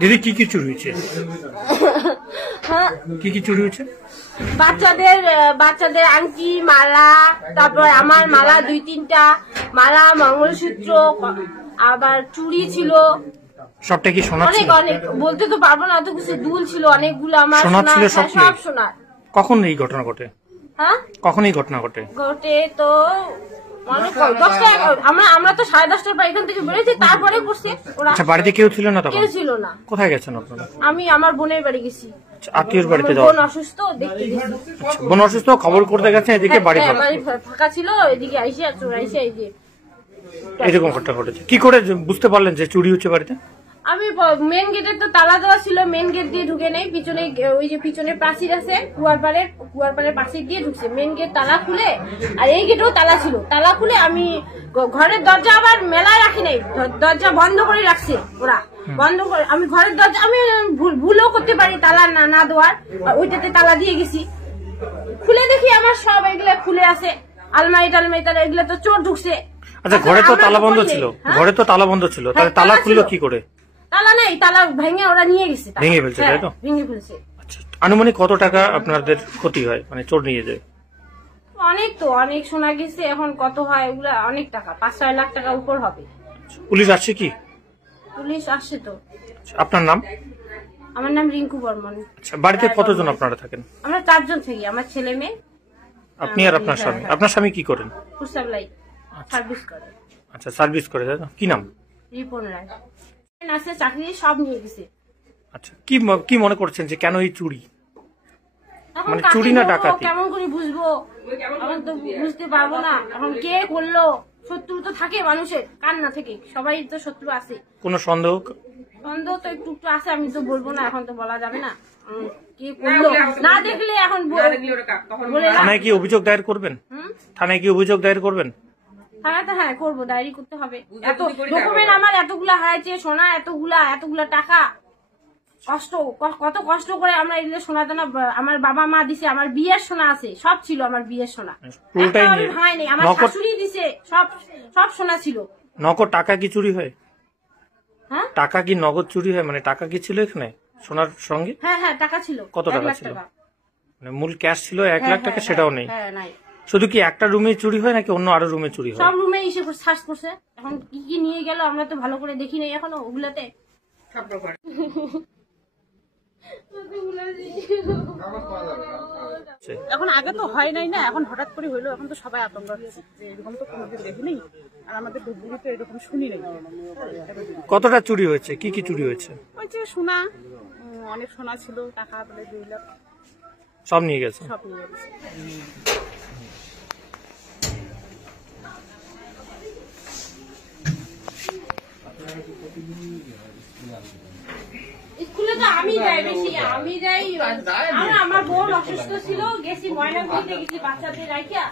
দিদি কি কি চুরি হয়েছে? কি কি চুরি হয়েছে? বাচ্চাদের আংটি, মালা, তারপর আমার মালা 2-3টা মালা, মঙ্গলসূত্র, আবার চুড়ি ছিল। সবটা কি সোনা ছিল? অনেক বলতে তো পারবো না, অত কিছু দুল ছিল অনেকগুলো। আমার সোনা ছিল সব সোনা। কখন এই ঘটনা ঘটে? হ্যাঁ, কখন এই ঘটনা ঘটে? তো আমরা তো 10:30টার পর এখান থেকে বেরোচ্ছি, তারপরে করছে ওরা। আচ্ছা, বাড়িতে কেউ ছিল না তখন? কেউ ছিল না। কোথায় গেছেন আপনারা? আমি আমার বোনের বাড়ি গেছি। আত্মীয়র বাড়িতে? বোন অসুস্থ, দেখতে গেছি। বোন অসুস্থ, খবর করতে গেছে, এদিকে বাড়ি ফাঁকা ছিল, এদিকে আইসে চোর আইসে এই যে এরকম ঘটনা ঘটেছে। কি করে বুঝতে পারলেন যে চুরি হচ্ছে বাড়িতে? আমি মেন গেটের তো তালা দেওয়া ছিল, মেন গেট দিয়ে ঢুকে নেই, পিছনে ওই যে পিছনে প্রাচীর আছে, কুয়ারপাড়ের প্রাচীর দিয়ে ঢুকছে। মেন গেট তালা খুলে, আর এই গেটেও তালা ছিল, তালা খুলে আমি ঘরের দরজা আবার মেলায় রাখি নাই, দরজা বন্ধ করে রাখছে ওরা। বন্ধ করে আমি ঘরের দরজা আমি ভুলও করতে পারি তালা না দেওয়ার, ওইটাতে তালা দিয়ে গেছি। খুলে দেখি আমার সব এগুলা খুলে আছে, আলমারি টালমারি, তালা এগুলা তো চোর ঢুকছে। আচ্ছা, ঘরে তো তালা বন্ধ ছিল, ঘরে তো তালা বন্ধ ছিল, তাহলে তালা খুললো কি করে? তালা নেই, তালা ভেঙে ওরা নিয়ে গেছে। ভেঙে ফেলছে, তাই তো? ভেঙে ফেলছে। আচ্ছা, আনুমানিক কত টাকা আপনাদের ক্ষতি হয়, মানে চোর নিয়ে যায়? অনেক শোনা গেছে, এখন কত হয় ওগুলা অনেক টাকা, 5-6 লাখ টাকা উপর হবে। পুলিশ আসছে কি? পুলিশ আসছে তো। আপনার নাম? আমার নাম রিঙ্কু বর্মন। আচ্ছা, বাড়িতে কতজন আপনারা থাকেন? আমরা 4 জন থাকি, আমার ছেলে মেয়ে। আপনি আর আপনার স্বামী? আপনার স্বামী কি করেন? ফুটসাপ্লাই সার্ভিস করে। আচ্ছা, সার্ভিস করে, তাই তো? কি নাম? রিপন রায়। আছে, চাকরি সব নিয়ে গেছে। আচ্ছা, কি মনে করছেন যে কেন এই চুরি? মানে চুরি না ডাকাতি? কেমন করে বুঝবো, এখন তো বুঝতে পারবো না। এখন কে করলো? শত্রু তো থাকে মানুষের, কার না থেকে, সবাই তো শত্রু আছে। কোনো সন্দেহ তো একটু আছে, আমি তো বলবো না, এখন তো বলা যাবে না কে করলো। না দেখলে এখন থানায় কি অভিযোগ দায়ের করবেন? থানায় কি অভিযোগ দায়ের করবেন? থানাতে হ্যাঁ করবো, ডায়েরি করতে হবে। এত ডকুমেন্ট আমার এতগুলা হারাইছে, সোনা এতগুলা টাকা, কত কষ্ট করে আমরা এগুলো সোনা দানা আমার বাবা মা দিছে, আমার বিয়ের সোনা আছে, সব ছিল আমার বিয়ের সোনা, হয়নি। আমার শাশুড়ি দিছে, সব সোনা ছিল। নগদ টাকা কি চুরি হয়? হ্যাঁ, টাকা কি নগদ চুরি হয়? মানে টাকা কি ছিল এখানে সোনার সঙ্গে? হ্যাঁ টাকা ছিল। কত টাকা ছিল? মানে মূল ক্যাশ ছিল 1 লাখ টাকা, সেটাও নেই? হ্যাঁ, নাই। শুধু কি একটা রুমে চুরি হয় নাকি অন্য আরো রুমে চুরি হয়? সব রুমে এসে সার্চ করছে। এখন কি কি নিয়ে গেল আমরা তো ভালো করে দেখি নাই এখনো ওগুলাতে। এখন আগে তো হয় নাই না, এখন হঠাৎ করে হইলো, এখন তো সবাই আতঙ্ক হচ্ছে যে এরকম তো কোনোদিন দেখিনি, আর আমাদের ধূপগুড়ি তো এরকম শুনি নাই। কতটা চুরি হয়েছে? কি কি চুরি হয়েছে? ওই যে সোনা, অনেক সোনা ছিল, টাকা বলে 2 লাখ সব নিয়ে গেছে। সব নিয়ে গেছে। স্কুলে তো আমি যাই বেশি, আমার বোন অসুস্থ ছিল, গেছি ময়নাগুড়িতে গেছি বাচ্চাদের রাখিয়া।